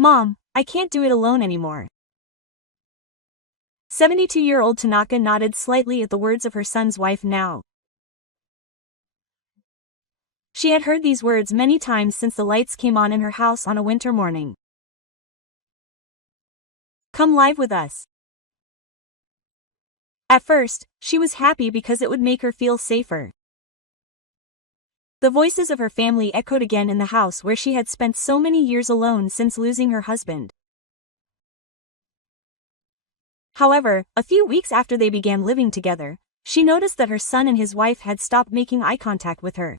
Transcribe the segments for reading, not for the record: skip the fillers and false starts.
Mom, I can't do it alone anymore. 72-year-old Tanaka nodded slightly at the words of her son's wife now. She had heard these words many times since the lights came on in her house on a winter morning. Come live with us. At first, she was happy because it would make her feel safer. The voices of her family echoed again in the house where she had spent so many years alone since losing her husband. However, a few weeks after they began living together, she noticed that her son and his wife had stopped making eye contact with her.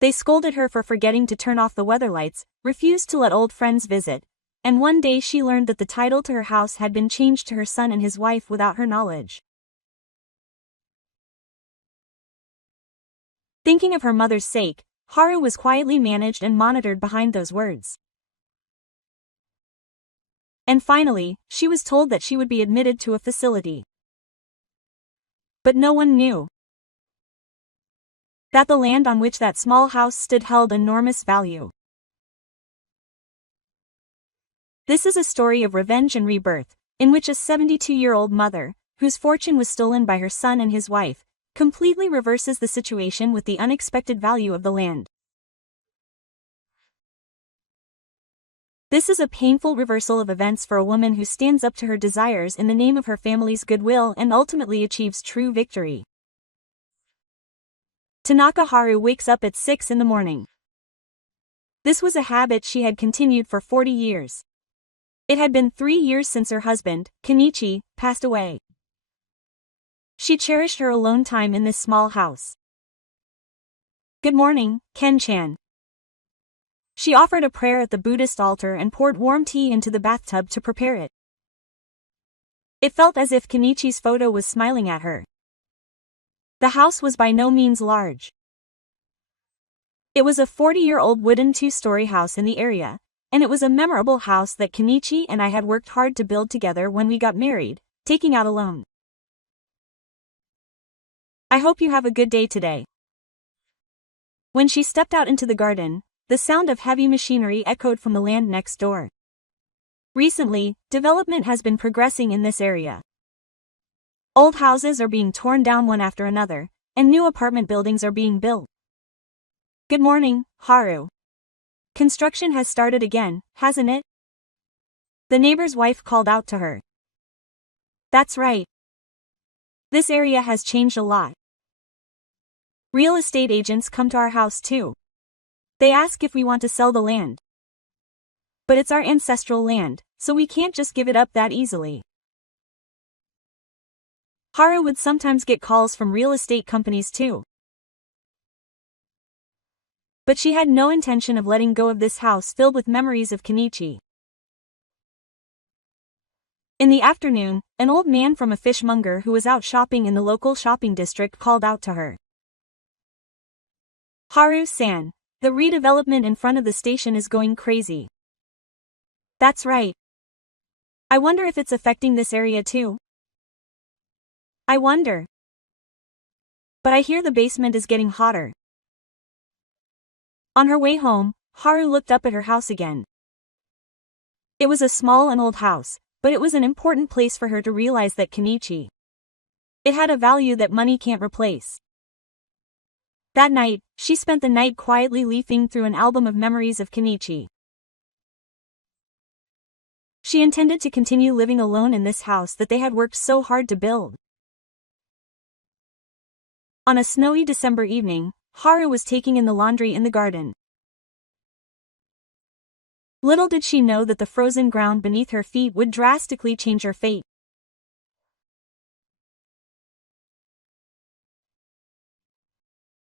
They scolded her for forgetting to turn off the weather lights, refused to let old friends visit, and one day she learned that the title to her house had been changed to her son and his wife without her knowledge. Thinking of her mother's sake, Haru was quietly managed and monitored behind those words. And finally, she was told that she would be admitted to a facility. But no one knew that the land on which that small house stood held enormous value. This is a story of revenge and rebirth, in which a 72-year-old mother, whose fortune was stolen by her son and his wife, completely reverses the situation with the unexpected value of the land. This is a painful reversal of events for a woman who stands up to her desires in the name of her family's goodwill and ultimately achieves true victory. Tanaka Haru wakes up at 6 in the morning. This was a habit she had continued for 40 years. It had been 3 years since her husband, Kenichi, passed away. She cherished her alone time in this small house. Good morning, Ken-chan. She offered a prayer at the Buddhist altar and poured warm tea into the bathtub to prepare it. It felt as if Kenichi's photo was smiling at her. The house was by no means large. It was a 40-year-old wooden 2-story house in the area, and it was a memorable house that Kenichi and I had worked hard to build together when we got married, taking out a loan. I hope you have a good day today. When she stepped out into the garden, the sound of heavy machinery echoed from the land next door. Recently, development has been progressing in this area. Old houses are being torn down one after another, and new apartment buildings are being built. Good morning, Haru. Construction has started again, hasn't it? The neighbor's wife called out to her. That's right. This area has changed a lot. Real estate agents come to our house too. They ask if we want to sell the land. But it's our ancestral land, so we can't just give it up that easily. Haru would sometimes get calls from real estate companies too. But she had no intention of letting go of this house filled with memories of Kenichi. In the afternoon, an old man from a fishmonger who was out shopping in the local shopping district called out to her. Haru-san, the redevelopment in front of the station is going crazy. That's right. I wonder if it's affecting this area too. I wonder. But I hear the basement is getting hotter. On her way home, Haru looked up at her house again. It was a small and old house, but it was an important place for her to realize that Kenichi. It had a value that money can't replace. That night, she spent the night quietly leafing through an album of memories of Kenichi. She intended to continue living alone in this house that they had worked so hard to build. On a snowy December evening, Haru was taking in the laundry in the garden. Little did she know that the frozen ground beneath her feet would drastically change her fate.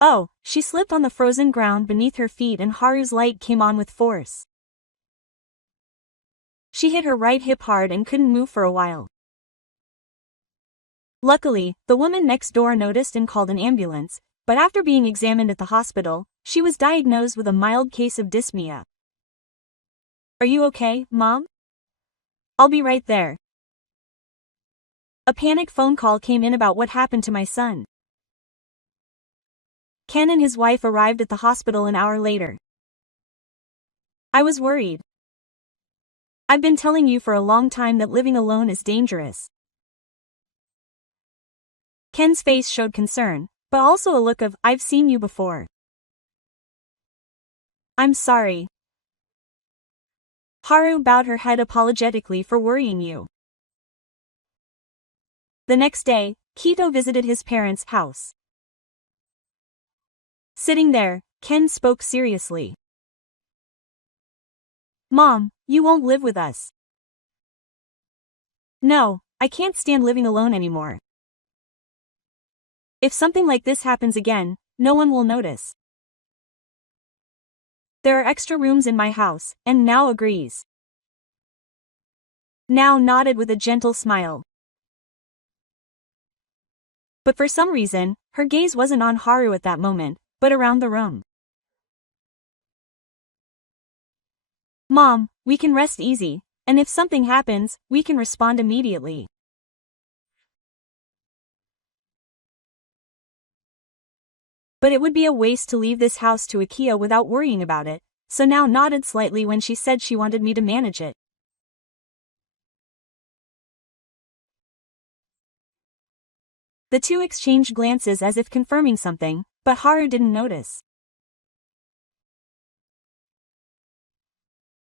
Oh, she slipped on the frozen ground beneath her feet and Haru's light came on with force. She hit her right hip hard and couldn't move for a while. Luckily, the woman next door noticed and called an ambulance, but after being examined at the hospital, she was diagnosed with a mild case of dyspnea. Are you okay, Mom? I'll be right there. A panic phone call came in about what happened to my son. Ken and his wife arrived at the hospital an hour later. I was worried. I've been telling you for a long time that living alone is dangerous. Ken's face showed concern, but also a look of, I've seen you before. I'm sorry. Haru bowed her head apologetically for worrying you. The next day, Kito visited his parents' house. Sitting there, Ken spoke seriously. Mom, you won't live with us. No, I can't stand living alone anymore. If something like this happens again, no one will notice. There are extra rooms in my house, and Nao agrees. Nao nodded with a gentle smile. But for some reason, her gaze wasn't on Haru at that moment, but around the room. Mom, we can rest easy, and if something happens, we can respond immediately. But it would be a waste to leave this house to Akia without worrying about it, so Nao nodded slightly when she said she wanted me to manage it. The two exchanged glances as if confirming something, but Haru didn't notice.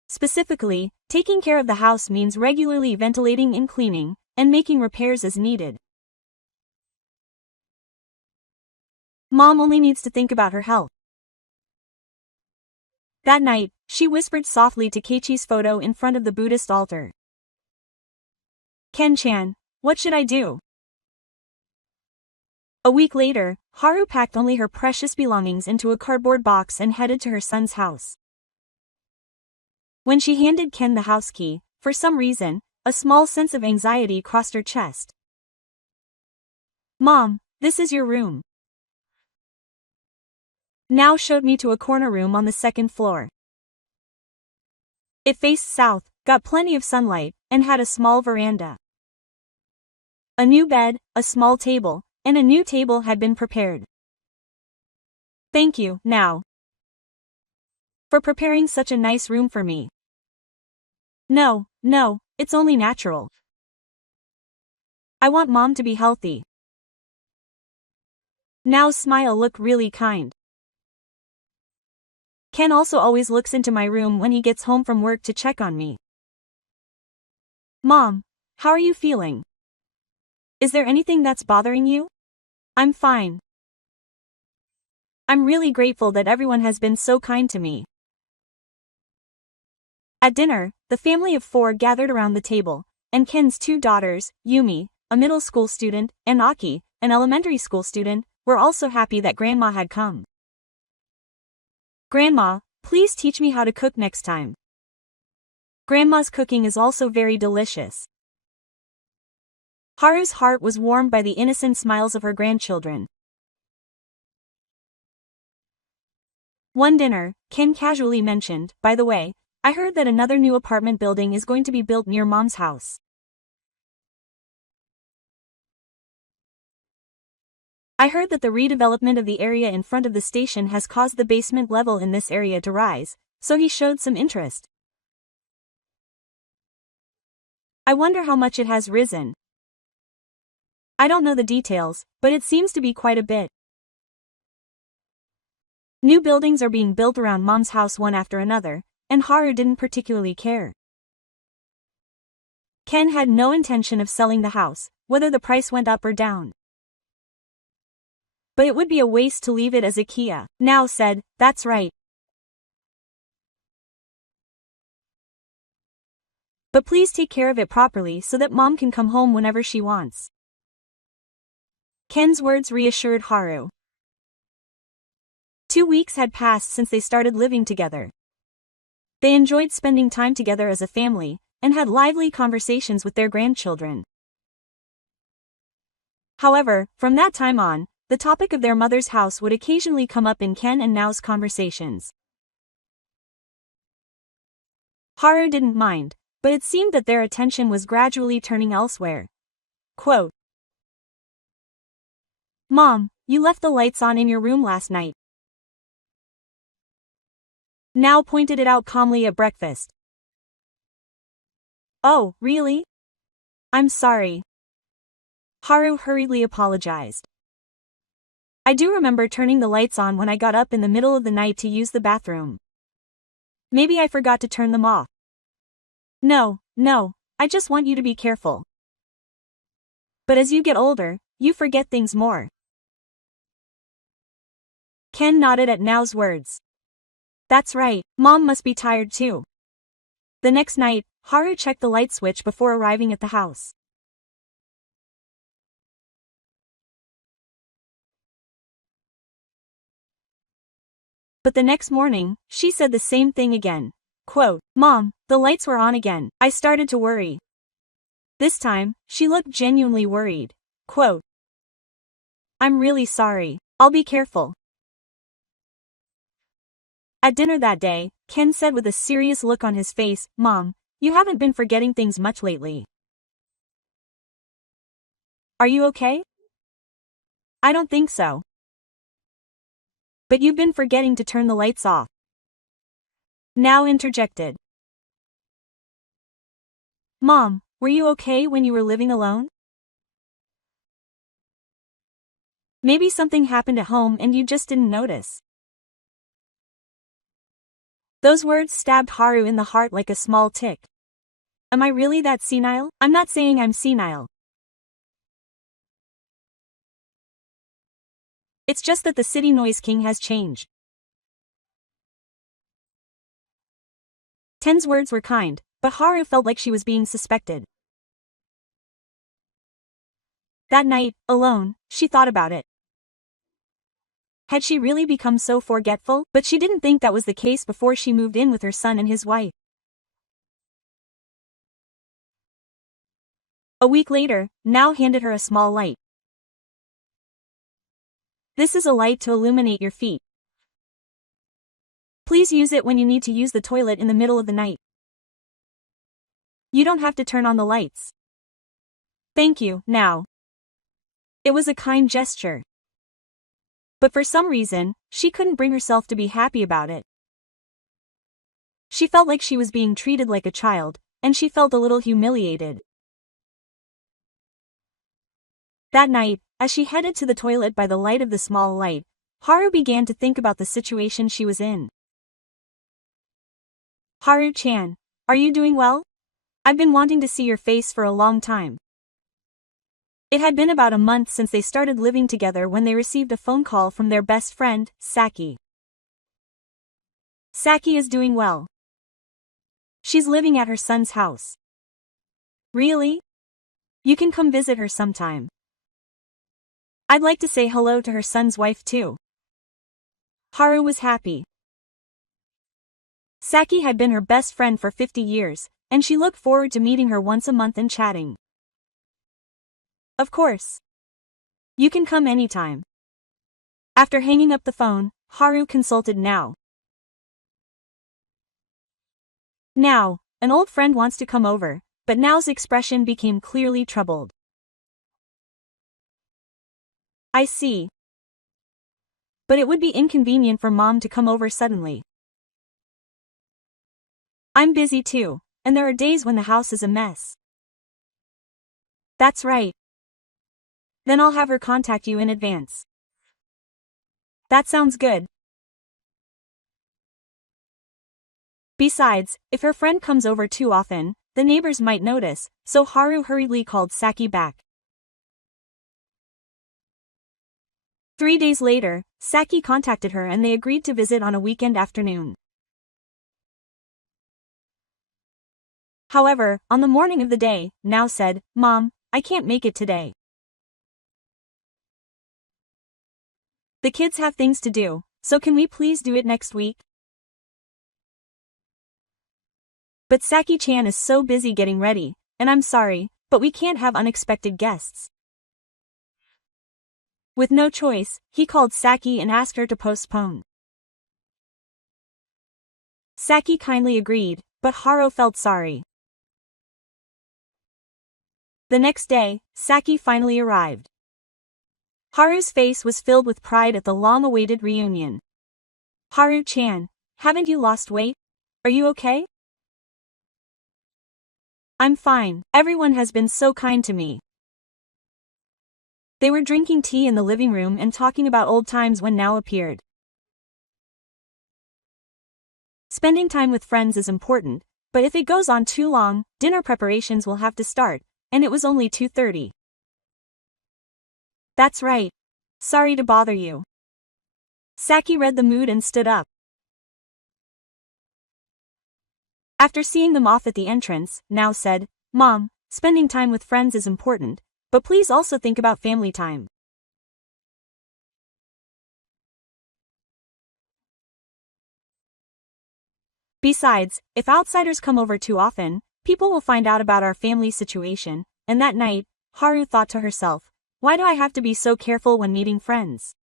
Specifically, taking care of the house means regularly ventilating and cleaning, and making repairs as needed. Mom only needs to think about her health. That night, she whispered softly to Keiichi's photo in front of the Buddhist altar. Ken-chan, what should I do? A week later, Haru packed only her precious belongings into a cardboard box and headed to her son's house. When she handed Ken the house key, for some reason, a small sense of anxiety crossed her chest. Mom, this is your room. Nao showed me to a corner room on the second floor. It faced south, got plenty of sunlight, and had a small veranda. A new bed, a small table, and a new table had been prepared. Thank you, Nao, for preparing such a nice room for me. No, it's only natural. I want Mom to be healthy. Nao's smile looked really kind. Ken also always looks into my room when he gets home from work to check on me. Mom, how are you feeling? Is there anything that's bothering you? I'm fine. I'm really grateful that everyone has been so kind to me. At dinner, the family of 4 gathered around the table, and Ken's 2 daughters, Yumi, a middle school student, and Aki, an elementary school student, were also happy that Grandma had come. Grandma, please teach me how to cook next time. Grandma's cooking is also very delicious. Haru's heart was warmed by the innocent smiles of her grandchildren. One dinner, Ken casually mentioned, by the way, I heard that another new apartment building is going to be built near Mom's house. I heard that the redevelopment of the area in front of the station has caused the basement level in this area to rise, so he showed some interest. I wonder how much it has risen. I don't know the details, but it seems to be quite a bit. New buildings are being built around Mom's house one after another, and Haru didn't particularly care. Ken had no intention of selling the house, whether the price went up or down. But it would be a waste to leave it as IKEA. Nao said, that's right. But please take care of it properly so that Mom can come home whenever she wants. Ken's words reassured Haru. 2 weeks had passed since they started living together. They enjoyed spending time together as a family, and had lively conversations with their grandchildren. Hahowever, from that time on, the topic of their mother's house would occasionally come up in Ken and Nao's conversations. Haru didn't mind, but it seemed that their attention was gradually turning elsewhere. Quote, Mom, you left the lights on in your room last night. now pointed it out calmly at breakfast. Oh, really? I'm sorry. Haru hurriedly apologized. I do remember turning the lights on when I got up in the middle of the night to use the bathroom. Maybe I forgot to turn them off. No, I just want you to be careful. But as you get older, you forget things more. Ken nodded at Nao's words. That's right, Mom must be tired too. The next night, Haru checked the light switch before arriving at the house. But the next morning, she said the same thing again. Quote, Mom, the lights were on again. I started to worry. This time, she looked genuinely worried. Quote, I'm really sorry. I'll be careful. At dinner that day, Ken said with a serious look on his face, Mom, you haven't been forgetting things much lately. Are you okay? I don't think so. But you've been forgetting to turn the lights off. Nao interjected. Mom, were you okay when you were living alone? Maybe something happened at home and you just didn't notice. Those words stabbed Haru in the heart like a small tick. Am I really that senile? I'm not saying I'm senile. It's just that the city noise king has changed. Ten's words were kind, but Haru felt like she was being suspected. That night, alone, she thought about it. Had she really become so forgetful? But she didn't think that was the case before she moved in with her son and his wife. A week later, Nao handed her a small light. This is a light to illuminate your feet. Please use it when you need to use the toilet in the middle of the night. You don't have to turn on the lights. Thank you, Nao. It was a kind gesture. But for some reason, she couldn't bring herself to be happy about it. She felt like she was being treated like a child, and she felt a little humiliated. That night, as she headed to the toilet by the light of the small light, Haru began to think about the situation she was in. Haru-chan, are you doing well? I've been wanting to see your face for a long time. It had been about a month since they started living together when they received a phone call from their best friend, Saki. Saki is doing well. She's living at her son's house. Really? You can come visit her sometime. I'd like to say hello to her son's wife too. Haru was happy. Saki had been her best friend for 50 years, and she looked forward to meeting her once a month and chatting. Of course. You can come anytime. After hanging up the phone, Haru consulted Nao. Now, an old friend wants to come over, but Nao's expression became clearly troubled. I see. But it would be inconvenient for Mom to come over suddenly. I'm busy too, and there are days when the house is a mess. That's right. Then I'll have her contact you in advance. That sounds good. Besides, if her friend comes over too often, the neighbors might notice, so Haru hurriedly called Saki back. 3 days later, Saki contacted her and they agreed to visit on a weekend afternoon. However, on the morning of the day, Nao said, Mom, I can't make it today. The kids have things to do, so can we please do it next week? But Saki-chan is so busy getting ready, and I'm sorry, but we can't have unexpected guests. With no choice, he called Saki and asked her to postpone. Saki kindly agreed, but Haru felt sorry. The next day, Saki finally arrived. Haru's face was filled with pride at the long-awaited reunion. Haru-chan, haven't you lost weight? Are you okay? I'm fine, everyone has been so kind to me. They were drinking tea in the living room and talking about old times when now appeared. Spending time with friends is important, but if it goes on too long, dinner preparations will have to start, and it was only 2:30. That's right. Sorry to bother you. Saki read the mood and stood up. After seeing them off at the entrance, Now said, Mom, spending time with friends is important, but please also think about family time. Besides, if outsiders come over too often, people will find out about our family situation, and that night, Haru thought to herself, why do I have to be so careful when meeting friends?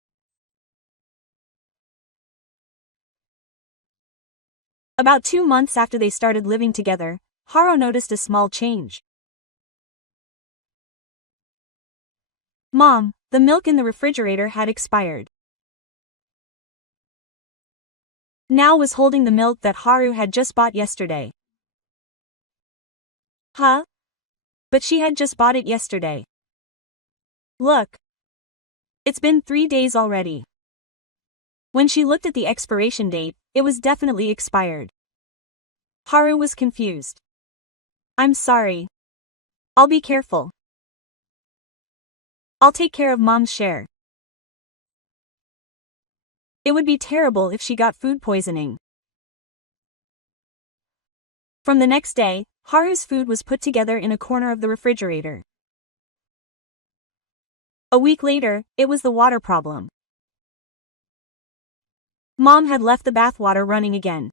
About 2 months after they started living together, Haru noticed a small change. Mom, the milk in the refrigerator had expired. Now was holding the milk that Haru had just bought yesterday. Huh? But she had just bought it yesterday. Look. It's been 3 days already. When she looked at the expiration date, it was definitely expired. Haru was confused. I'm sorry. I'll be careful. I'll take care of Mom's share. It would be terrible if she got food poisoning. From the next day, Haru's food was put together in a corner of the refrigerator. A week later, it was the water problem. Mom had left the bathwater running again.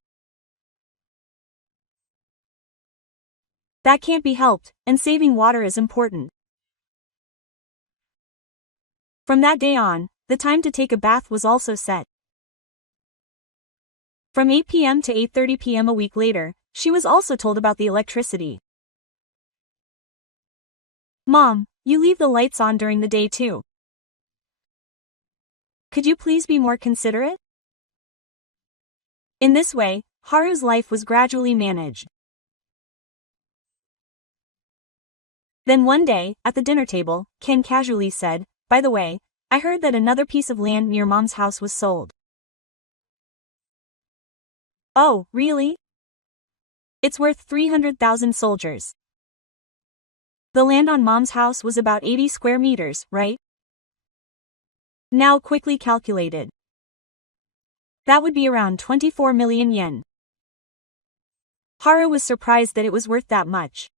That can't be helped, and saving water is important. From that day on, the time to take a bath was also set. From 8 p.m. to 8:30 p.m. a week later, she was also told about the electricity. Mom, you leave the lights on during the day too. Could you please be more considerate? In this way, Haru's life was gradually managed. Then one day, at the dinner table, Ken casually said, by the way, I heard that another piece of land near Mom's house was sold. Oh, really? It's worth 300,000 soldiers. The land on Mom's house was about 80 square meters, right? Now quickly calculated. That would be around 24 million yen. Haru was surprised that it was worth that much.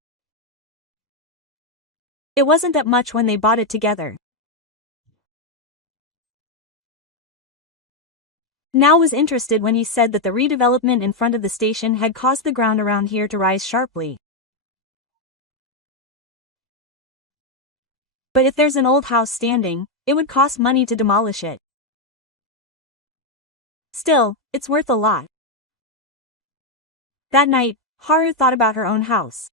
It wasn't that much when they bought it together. Now was interested when he said that the redevelopment in front of the station had caused the ground around here to rise sharply. But if there's an old house standing, it would cost money to demolish it. Still, it's worth a lot. That night, Haru thought about her own house.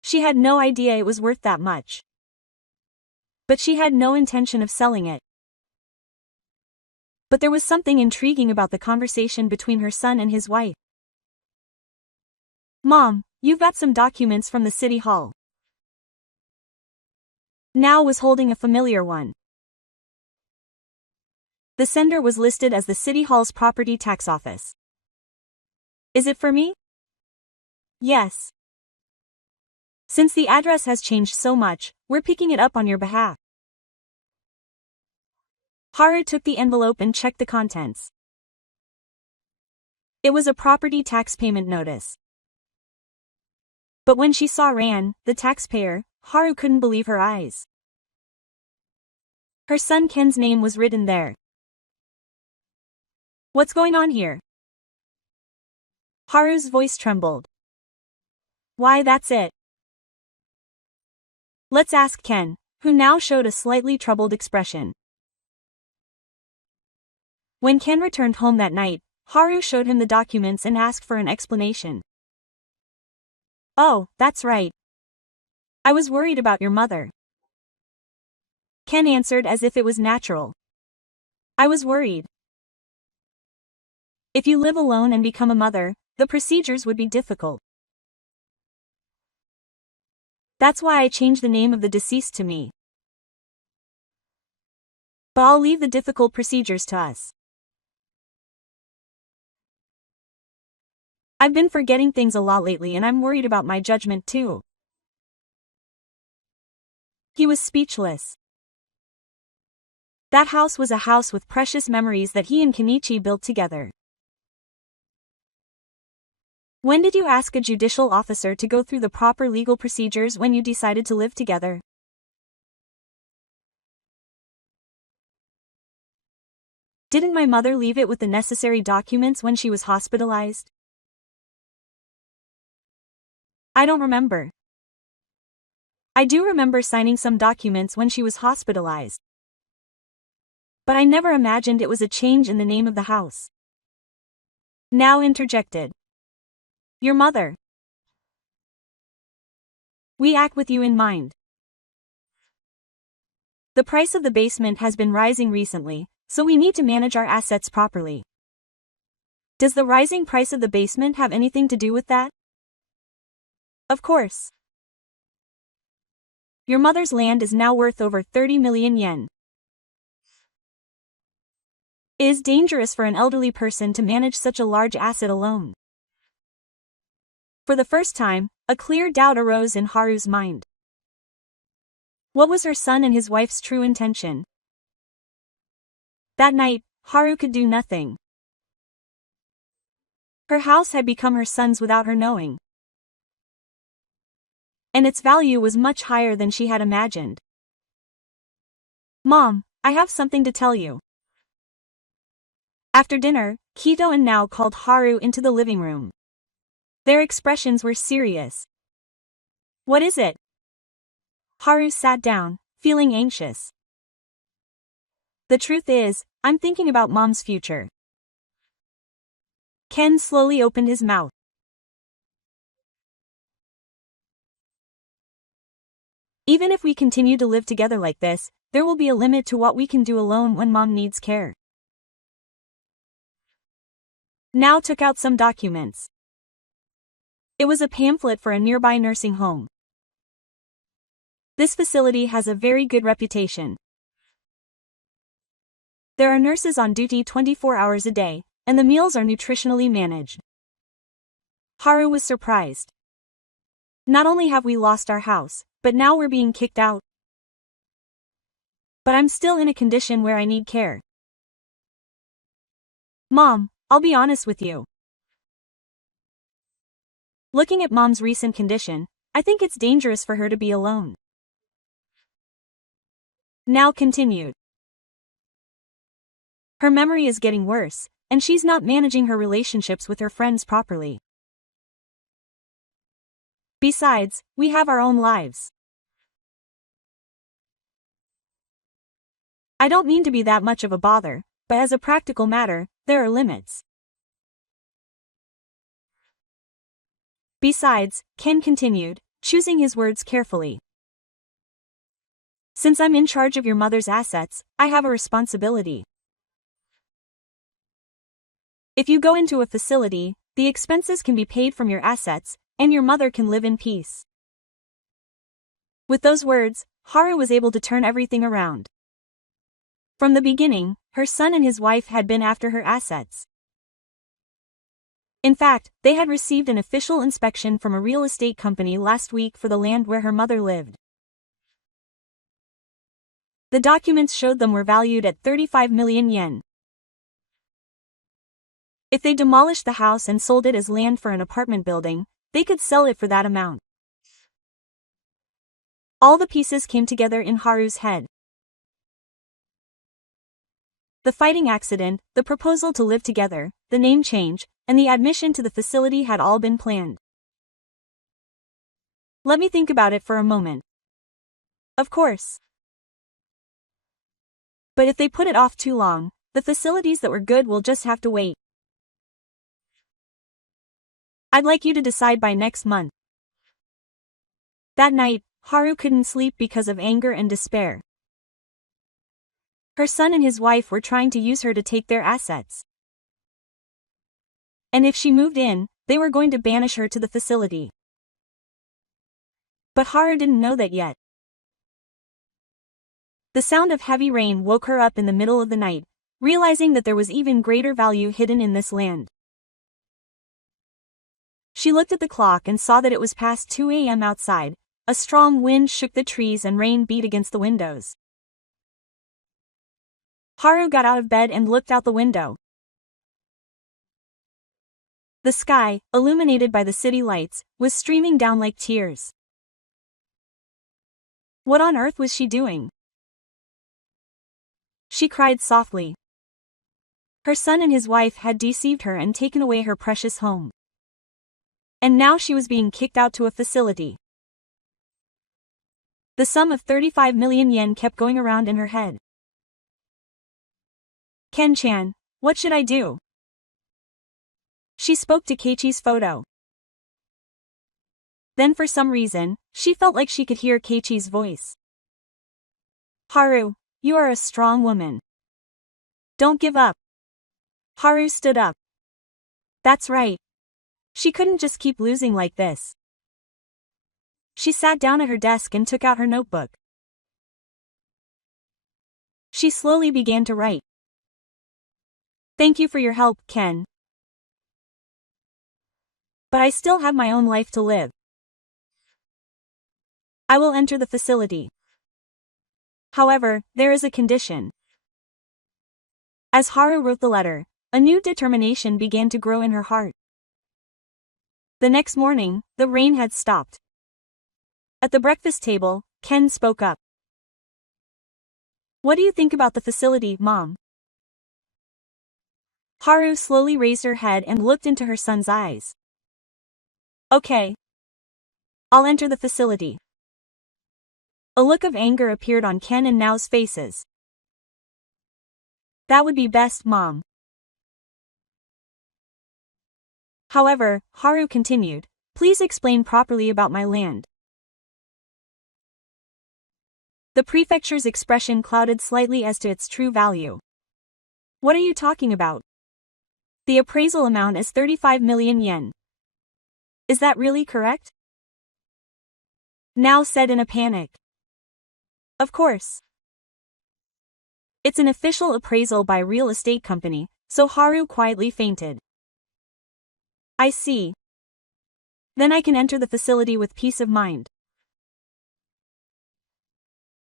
She had no idea it was worth that much. But she had no intention of selling it. But there was something intriguing about the conversation between her son and his wife. Mom, you've got some documents from the city hall. Now was holding a familiar one. The sender was listed as the City Hall's property tax office. Is it for me? Yes. Since the address has changed so much, we're picking it up on your behalf. Haru took the envelope and checked the contents. It was a property tax payment notice. But when she saw Ran, the taxpayer, Haru couldn't believe her eyes. Her son Ken's name was written there. What's going on here? Haru's voice trembled. Why, that's it. Let's ask Ken, who now showed a slightly troubled expression. When Ken returned home that night, Haru showed him the documents and asked for an explanation. Oh, that's right. I was worried about your mother. Ken answered as if it was natural. I was worried. If you live alone and become a mother, the procedures would be difficult. That's why I changed the name of the deceased to me. But I'll leave the difficult procedures to us. I've been forgetting things a lot lately and I'm worried about my judgment too. He was speechless. That house was a house with precious memories that he and Kenichi built together. When did you ask a judicial officer to go through the proper legal procedures when you decided to live together? Didn't my mother leave it with the necessary documents when she was hospitalized? I don't remember. I do remember signing some documents when she was hospitalized. But I never imagined it was a change in the name of the house. Now interjected. Your mother. We act with you in mind. The price of the basement has been rising recently, so we need to manage our assets properly. Does the rising price of the basement have anything to do with that? Of course. Your mother's land is now worth over 30 million yen. It is dangerous for an elderly person to manage such a large asset alone. For the first time, a clear doubt arose in Haru's mind. What was her son and his wife's true intention? That night, Haru could do nothing. Her house had become her son's without her knowing. And its value was much higher than she had imagined. Mom, I have something to tell you. After dinner, Kito and Nao called Haru into the living room. Their expressions were serious. What is it? Haru sat down, feeling anxious. The truth is, I'm thinking about Mom's future. Ken slowly opened his mouth. Even if we continue to live together like this, there will be a limit to what we can do alone when Mom needs care. Nao took out some documents. It was a pamphlet for a nearby nursing home. This facility has a very good reputation. There are nurses on duty 24 hours a day, and the meals are nutritionally managed. Haru was surprised. Not only have we lost our house, but now we're being kicked out. But I'm still in a condition where I need care. Mom, I'll be honest with you. Looking at Mom's recent condition, I think it's dangerous for her to be alone. Nao continued. Her memory is getting worse, and she's not managing her relationships with her friends properly. Besides, we have our own lives. I don't mean to be that much of a bother, but as a practical matter, there are limits. Besides, Ken continued, choosing his words carefully. Since I'm in charge of your mother's assets, I have a responsibility. If you go into a facility, the expenses can be paid from your assets, and your mother can live in peace. With those words, Haru was able to turn everything around. From the beginning, her son and his wife had been after her assets. In fact, they had received an official inspection from a real estate company last week for the land where her mother lived. The documents showed them were valued at 35 million yen. If they demolished the house and sold it as land for an apartment building, they could sell it for that amount. All the pieces came together in Haru's head. The fighting accident, the proposal to live together, the name change, and the admission to the facility had all been planned. Let me think about it for a moment. Of course. But if they put it off too long, the facilities that were good will just have to wait. I'd like you to decide by next month. That night, Haru couldn't sleep because of anger and despair. Her son and his wife were trying to use her to take their assets. And if she moved in, they were going to banish her to the facility. But Haru didn't know that yet. The sound of heavy rain woke her up in the middle of the night, realizing that there was even greater value hidden in this land. She looked at the clock and saw that it was past 2 a.m. outside. A strong wind shook the trees and rain beat against the windows. Haru got out of bed and looked out the window. The sky, illuminated by the city lights, was streaming down like tears. What on earth was she doing? She cried softly. Her son and his wife had deceived her and taken away her precious home. And now she was being kicked out to a facility. The sum of 35 million yen kept going around in her head. Ken-chan, what should I do? She spoke to Keiichi's photo. Then for some reason, she felt like she could hear Keiichi's voice. Haru, you are a strong woman. Don't give up. Haru stood up. That's right. She couldn't just keep losing like this. She sat down at her desk and took out her notebook. She slowly began to write. Thank you for your help, Ken. But I still have my own life to live. I will enter the facility. However, there is a condition. As Haru wrote the letter, a new determination began to grow in her heart. The next morning, the rain had stopped. At the breakfast table, Ken spoke up. What do you think about the facility, Mom? Haru slowly raised her head and looked into her son's eyes. Okay. I'll enter the facility. A look of anger appeared on Ken and Nao's faces. That would be best, Mom. However, Haru continued, please explain properly about my land. The prefecture's expression clouded slightly as to its true value. What are you talking about? The appraisal amount is 35 million yen. Is that really correct? Nao said in a panic. Of course. It's an official appraisal by a real estate company, so Haru quietly fainted. I see. Then I can enter the facility with peace of mind.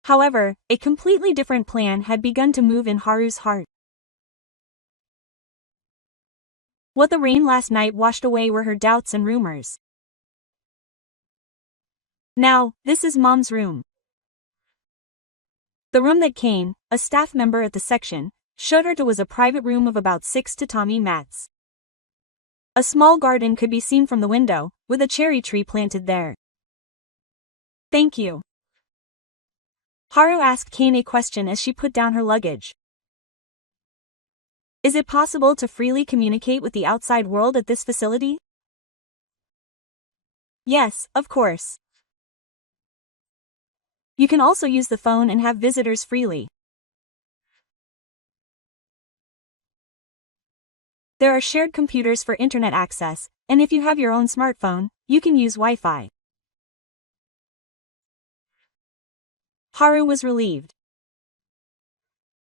However, a completely different plan had begun to move in Haru's heart. What the rain last night washed away were her doubts and rumors. Now, this is Mom's room. The room that Kane, a staff member at the section, showed her to was a private room of about 6 tatami mats. A small garden could be seen from the window, with a cherry tree planted there. Thank you. Haru asked Kane a question as she put down her luggage. Is it possible to freely communicate with the outside world at this facility? Yes, of course. You can also use the phone and have visitors freely. There are shared computers for internet access, and if you have your own smartphone, you can use Wi-Fi. Haru was relieved.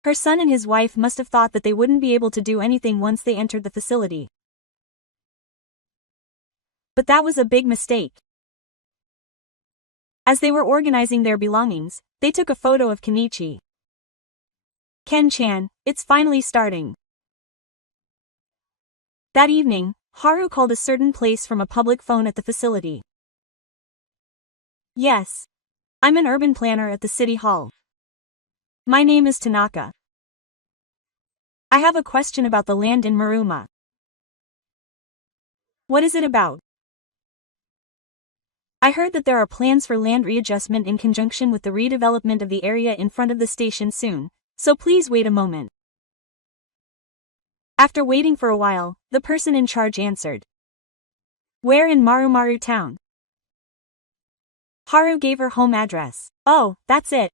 Her son and his wife must have thought that they wouldn't be able to do anything once they entered the facility. But that was a big mistake. As they were organizing their belongings, they took a photo of Kenichi. Ken-chan, it's finally starting. That evening, Haru called a certain place from a public phone at the facility. Yes. I'm an urban planner at the city hall. My name is Tanaka. I have a question about the land in Maruma. What is it about? I heard that there are plans for land readjustment in conjunction with the redevelopment of the area in front of the station soon, so please wait a moment. After waiting for a while, the person in charge answered. Where in Marumaru town? Haru gave her home address. Oh, that's it.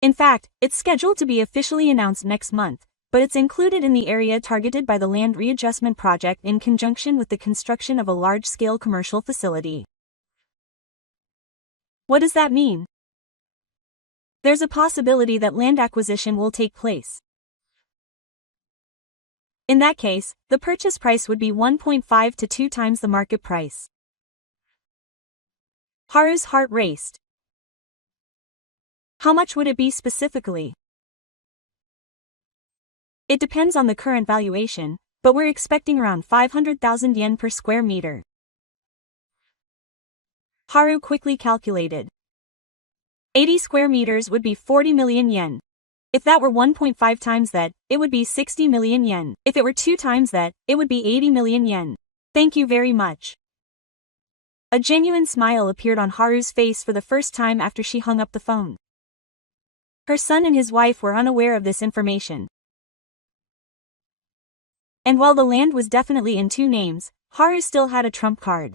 In fact, it's scheduled to be officially announced next month, but it's included in the area targeted by the Land Readjustment Project in conjunction with the construction of a large-scale commercial facility. What does that mean? There's a possibility that land acquisition will take place. In that case, the purchase price would be 1.5 to 2 times the market price. Haru's heart raced. How much would it be specifically? It depends on the current valuation, but we're expecting around 500,000 yen per square meter. Haru quickly calculated. 80 square meters would be 40 million yen. If that were 1.5 times that, it would be 60 million yen. If it were 2 times that, it would be 80 million yen. Thank you very much. A genuine smile appeared on Haru's face for the first time after she hung up the phone. Her son and his wife were unaware of this information. And while the land was definitely in 2 names, Haru still had a trump card.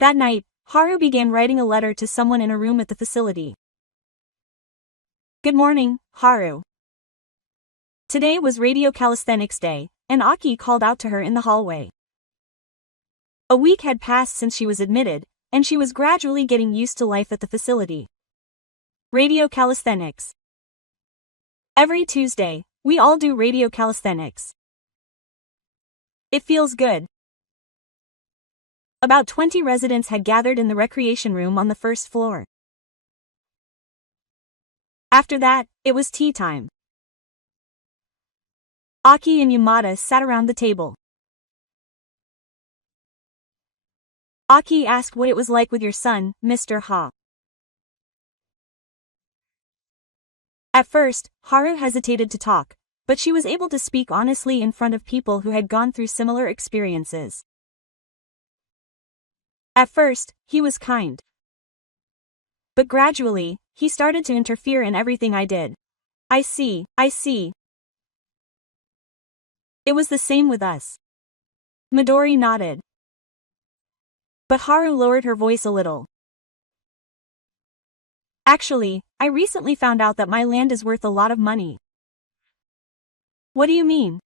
That night, Haru began writing a letter to someone in a room at the facility. Good morning, Haru. Today was Radio Calisthenics Day, and Aki called out to her in the hallway. A week had passed since she was admitted, and she was gradually getting used to life at the facility. Radio calisthenics. Every Tuesday, we all do radio calisthenics. It feels good. About 20 residents had gathered in the recreation room on the first floor. After that, it was tea time. Aki and Yamada sat around the table. Aki asked what it was like with your son, Mr. Ha. At first, Haru hesitated to talk, but she was able to speak honestly in front of people who had gone through similar experiences. At first, he was kind. But gradually, he started to interfere in everything I did. I see. It was the same with us. Midori nodded. But Haru lowered her voice a little. Actually, I recently found out that my land is worth a lot of money. What do you mean?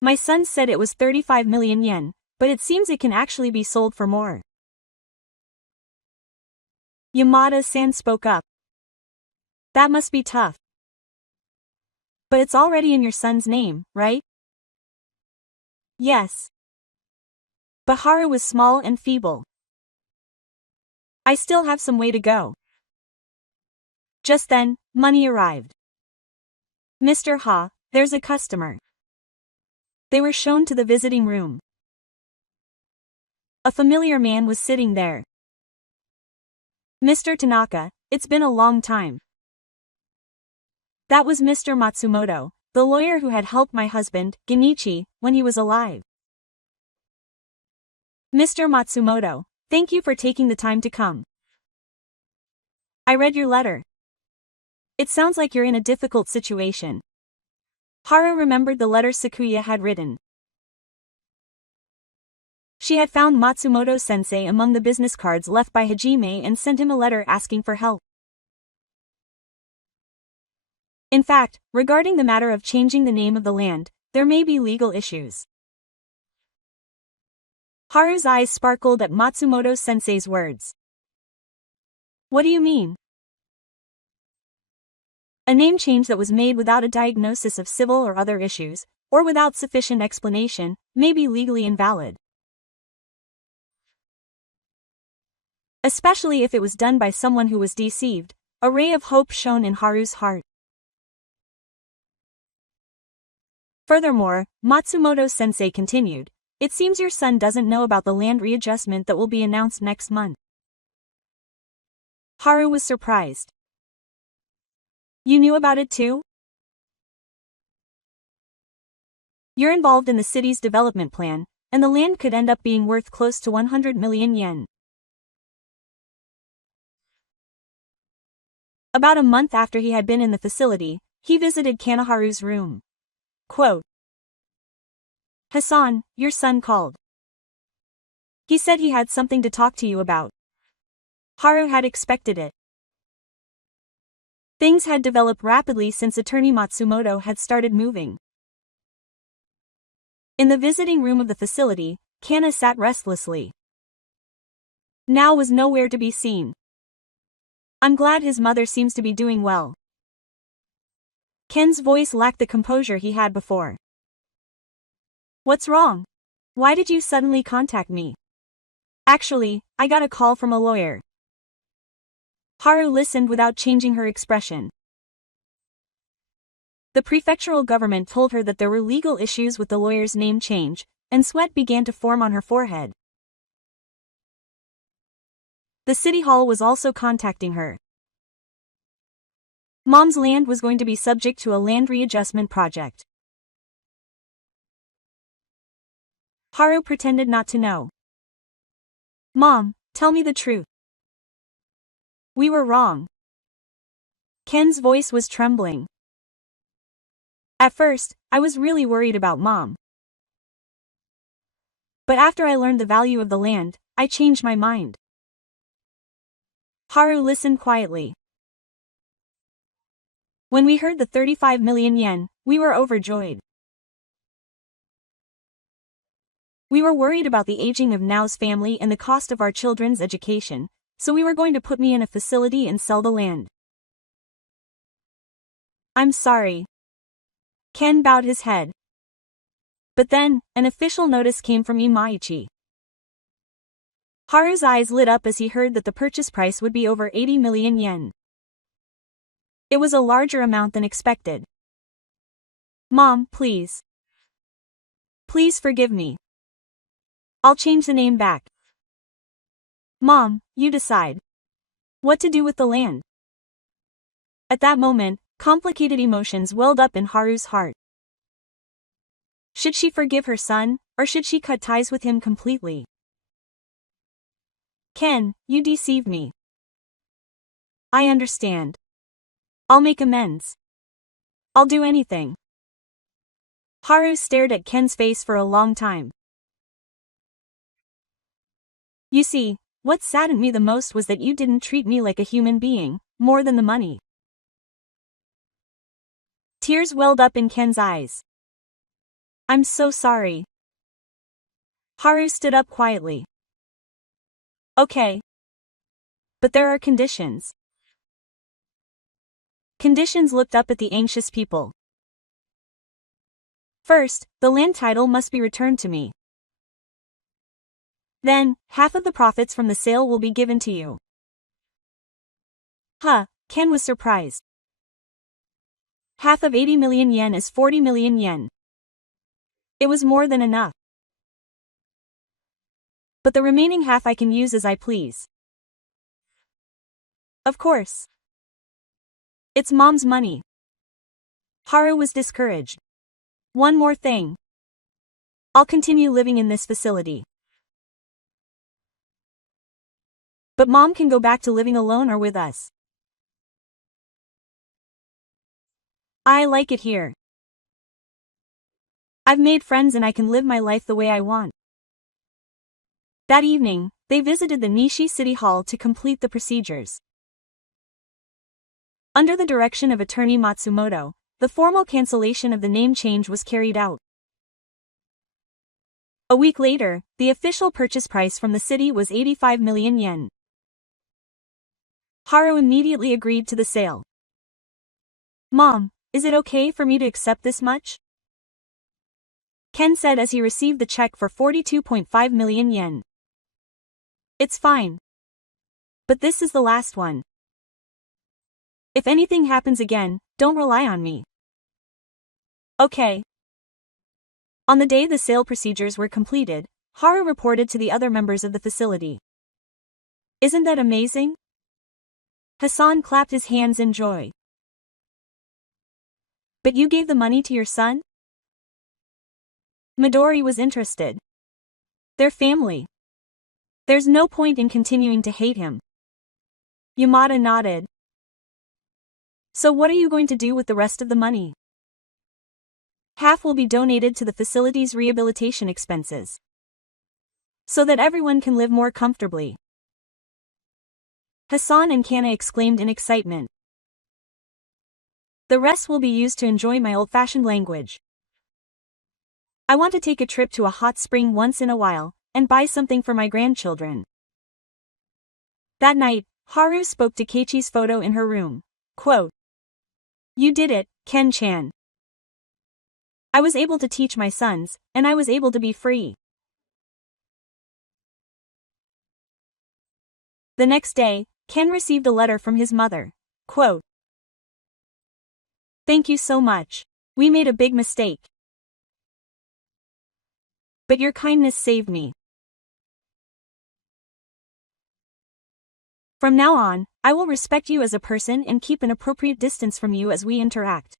My son said it was 35 million yen, but it seems it can actually be sold for more. Yamada-san spoke up. That must be tough. But it's already in your son's name, right? Yes. But Haru was small and feeble. I still have some way to go. Just then, money arrived. Mr. Ha, there's a customer. They were shown to the visiting room. A familiar man was sitting there. Mr. Tanaka, it's been a long time. That was Mr. Matsumoto, the lawyer who had helped my husband, Genichi, when he was alive. Mr. Matsumoto, thank you for taking the time to come. I read your letter. It sounds like you're in a difficult situation. Haru remembered the letter Sakuya had written. She had found Matsumoto-sensei among the business cards left by Hajime and sent him a letter asking for help. In fact, regarding the matter of changing the name of the land, there may be legal issues. Haru's eyes sparkled at Matsumoto-sensei's words. What do you mean? A name change that was made without a diagnosis of civil or other issues, or without sufficient explanation, may be legally invalid. Especially if it was done by someone who was deceived. A ray of hope shone in Haru's heart. Furthermore, Matsumoto-sensei continued, it seems your son doesn't know about the land readjustment that will be announced next month. Haru was surprised. You knew about it too? You're involved in the city's development plan, and the land could end up being worth close to 100 million yen. About a month after he had been in the facility, he visited Kanaharu's room. Quote, Hassan, your son called. He said he had something to talk to you about. Haru had expected it. Things had developed rapidly since attorney Matsumoto had started moving. In the visiting room of the facility, Kana sat restlessly. Now was nowhere to be seen. I'm glad his mother seems to be doing well. Ken's voice lacked the composure he had before. What's wrong? Why did you suddenly contact me? Actually, I got a call from a lawyer. Haru listened without changing her expression. The prefectural government told her that there were legal issues with the lawyer's name change, and sweat began to form on her forehead. The city hall was also contacting her. Mom's land was going to be subject to a land readjustment project. Haru pretended not to know. Mom, tell me the truth. We were wrong. Ken's voice was trembling. At first, I was really worried about Mom. But after I learned the value of the land, I changed my mind. Haru listened quietly. When we heard the 35 million yen, we were overjoyed. We were worried about the aging of Nao's family and the cost of our children's education, so we were going to put me in a facility and sell the land. I'm sorry. Ken bowed his head. But then, an official notice came from Imaichi. Haru's eyes lit up as he heard that the purchase price would be over 80 million yen. It was a larger amount than expected. Mom, please. Please forgive me. I'll change the name back. Mom, you decide. What to do with the land? At that moment, complicated emotions welled up in Haru's heart. Should she forgive her son, or should she cut ties with him completely? Ken, you deceived me. I understand. I'll make amends. I'll do anything. Haru stared at Ken's face for a long time. You see, what saddened me the most was that you didn't treat me like a human being, more than the money. Tears welled up in Ken's eyes. I'm so sorry. Haru stood up quietly. Okay. But there are conditions. Conditions looked up at the anxious people. First, the land title must be returned to me. Then, half of the profits from the sale will be given to you. Ken was surprised. Half of 80 million yen is 40 million yen. It was more than enough. But the remaining half I can use as I please. Of course. It's Mom's money. Haru was discouraged. One more thing. I'll continue living in this facility. But Mom can go back to living alone or with us. I like it here. I've made friends and I can live my life the way I want. That evening, they visited the Nishi City Hall to complete the procedures. Under the direction of attorney Matsumoto, the formal cancellation of the name change was carried out. A week later, the official purchase price from the city was 85 million yen. Haru immediately agreed to the sale. Mom, is it okay for me to accept this much? Ken said as he received the check for 42.5 million yen. It's fine. But this is the last one. If anything happens again, don't rely on me. Okay. On the day the sale procedures were completed, Haru reported to the other members of the facility. Isn't that amazing? Hassan clapped his hands in joy. But you gave the money to your son? Midori was interested. They're family. There's no point in continuing to hate him. Yamada nodded. So what are you going to do with the rest of the money? Half will be donated to the facility's rehabilitation expenses. So that everyone can live more comfortably. Hassan and Kana exclaimed in excitement. The rest will be used to enjoy my old-fashioned language. I want to take a trip to a hot spring once in a while, and buy something for my grandchildren. That night, Haru spoke to Keiichi's photo in her room. Quote, "You did it, Ken-chan. I was able to teach my sons, and I was able to be free." The next day, Ken received a letter from his mother. Quote, "Thank you so much. We made a big mistake. But your kindness saved me. From now on, I will respect you as a person and keep an appropriate distance from you as we interact.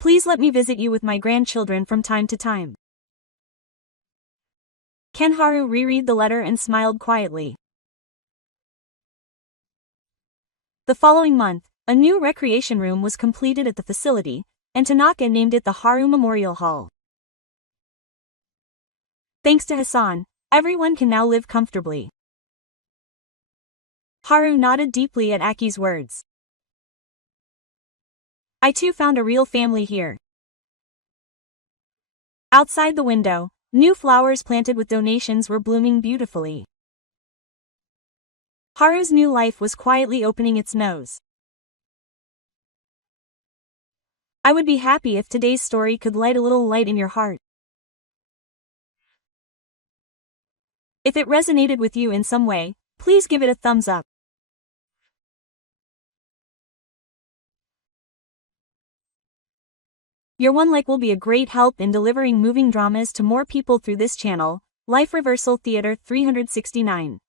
Please let me visit you with my grandchildren from time to time." Kenharu reread the letter and smiled quietly. The following month, a new recreation room was completed at the facility, and Tanaka named it the Haru Memorial Hall. Thanks to Hassan, everyone can now live comfortably. Haru nodded deeply at Aki's words. I too found a real family here. Outside the window, new flowers planted with donations were blooming beautifully. Haru's new life was quietly opening its nose. I would be happy if today's story could light a little light in your heart. If it resonated with you in some way, please give it a thumbs up. Your one like will be a great help in delivering moving dramas to more people through this channel, Life Reversal Theater 369.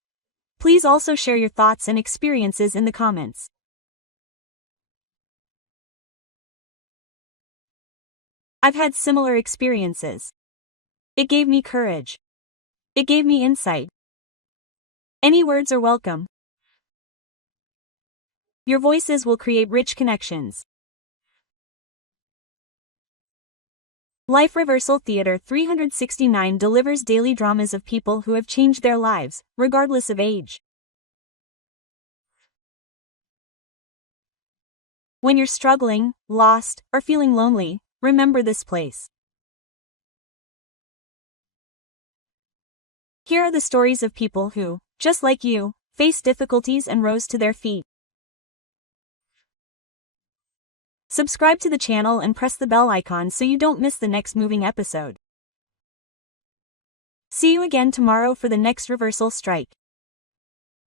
Please also share your thoughts and experiences in the comments. I've had similar experiences. It gave me courage. It gave me insight. Any words are welcome. Your voices will create rich connections. Life Reversal Theater 369 delivers daily dramas of people who have changed their lives, regardless of age. When you're struggling, lost, or feeling lonely, remember this place. Here are the stories of people who, just like you, faced difficulties and rose to their feet. Subscribe to the channel and press the bell icon so you don't miss the next moving episode. See you again tomorrow for the next reversal strike.